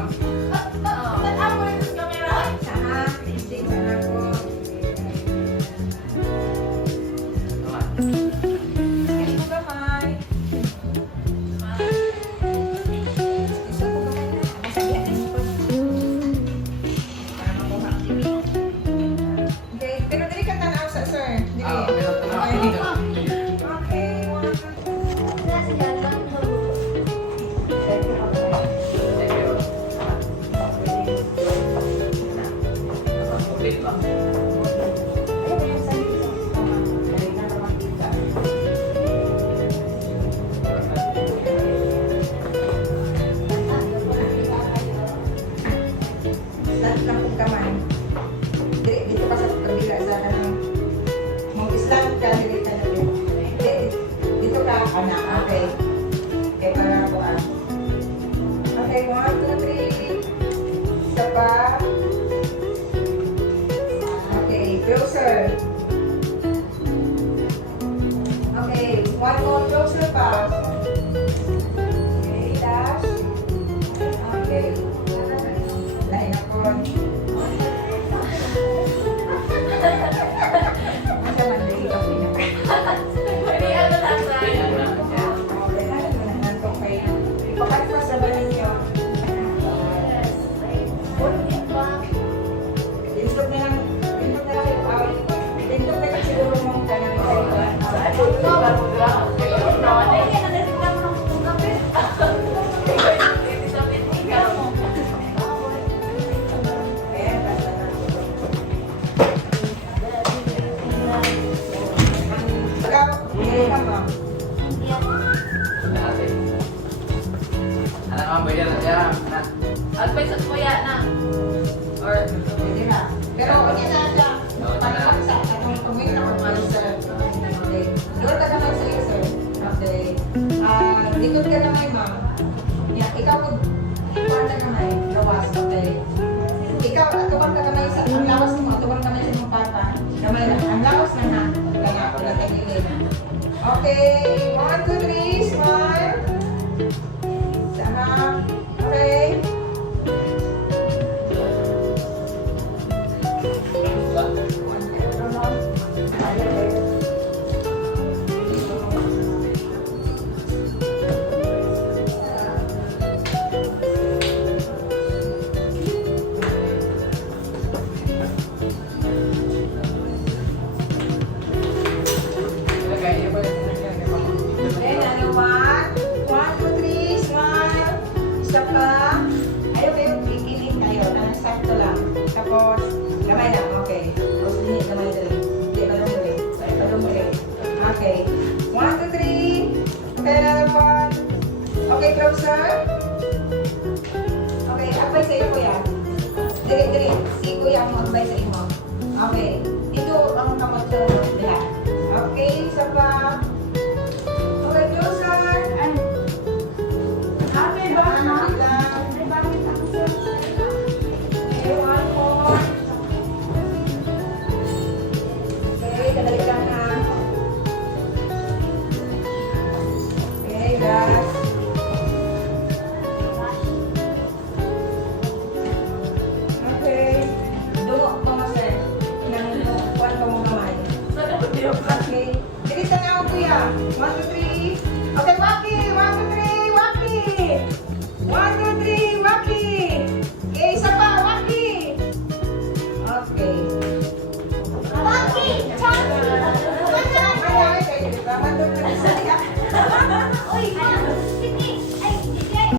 Tanaw mo rin sa camera. Sana, listing sana ko. Sige po gamay. Isa po gamay na. Masabihan ko. Para makuha. Okay, pero dili ka tanaw sa sir. Dili. Okay, one. Lahat lang kong kamay. Dito ka sa kabila sa ano. Mag-islam ka, dito ka na dito. Dito ka, anak. Okay. Okay, para ako Okay, 1, 2, 3. Isa pa. Okay, closer. Okay, one more closer pa. Okay, dash. Okay. Lain ako. Masa man dili ka pinaka. Pwede ano lang sa Okay, ano na nantok kay. Ipakat pa sa balin niyo. Tintok na lang kayo. Tintok na lang siguro mong kanang Advice at kuya na. Or Pero okay na siya. Parang sa atong tumingin ako malo sa okay. Doon ka naman sa iyo, sir. Okay. Dito ka naman, ma'am. Yeah, ikaw po, ikaw na naman, lawas. Okay. Ikaw, atuwan ka naman sa, ang lawas mo, atuwan ka naman sa mong pata. Naman, ang lawas na na. Kaya ako na tagilid. Okay. 1, 2, 3, smile. Sana. Okay. Okay, nalawan. 1, 2, 3, smile. Isa pa. Ayaw kayo, kikinig tayo. Tanang sakto lang. Tapos, gamay lang. Okay. Tapos, hindi, gamay lang. Hindi, balong ulit. Balong ulit. Okay. 1, 2, 3. Okay, nalawan. Okay, closer. Okay, abay sa iyo, kuya. Dili. Si kuya ang mag-abay sa iyo. Okay. Ito ang kamot sa lahat. Okay, isa pa. Okay, closer. Okay, one more. Okay, kadali lang ha. Okay, last. Okay. Dungo pa mo, sir. Kuwan pa mo kamay. Okay. Dili tanaw, kuya. 1, 2, 3.